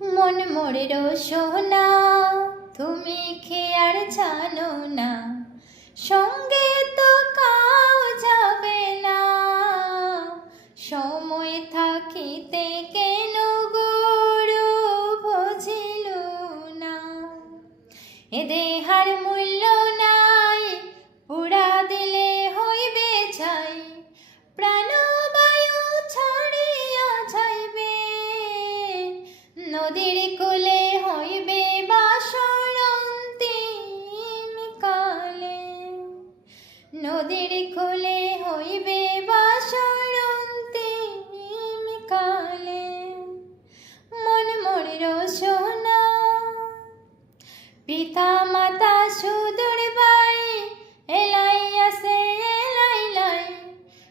মন মোরের সোনা, তুমি খেয়ার জানো না, সঙ্গে তো কাউ যাবে না। সময় থাকিতে কেন গরু বুঝিল না। এ দেহার মূল্য নাই, পুরা দিলে হইবে ছাই। প্রাণবায়ু ছাড়িয়া যাইবে, নদীর কূলে হইবে বাসর অন্তিম কালে। নদীর কূলে হইবে বাসর অন্তিম কালে। মন মোরের সোনা, পিতা মাতা সুদূর বাই, এলাই আছে এলাই লাই,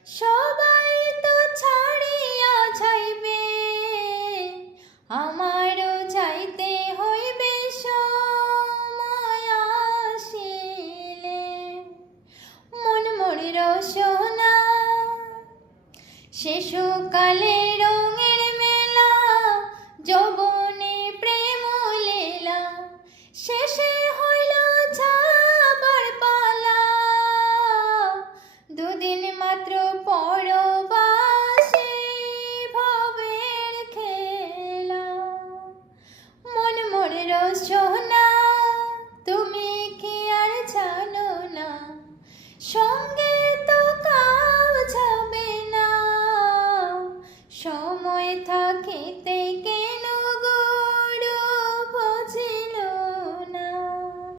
সবাই তো ছাড়িয়া যাইবে। আমারও যাইতে হইবে সময় আসিলে। মন মোরের সোনা, শিশুকালে রঙের মেলা, যৌবনে প্রেম লীলা, শেষে হইল যাবার পালা। দুদিন মাত্র পরবা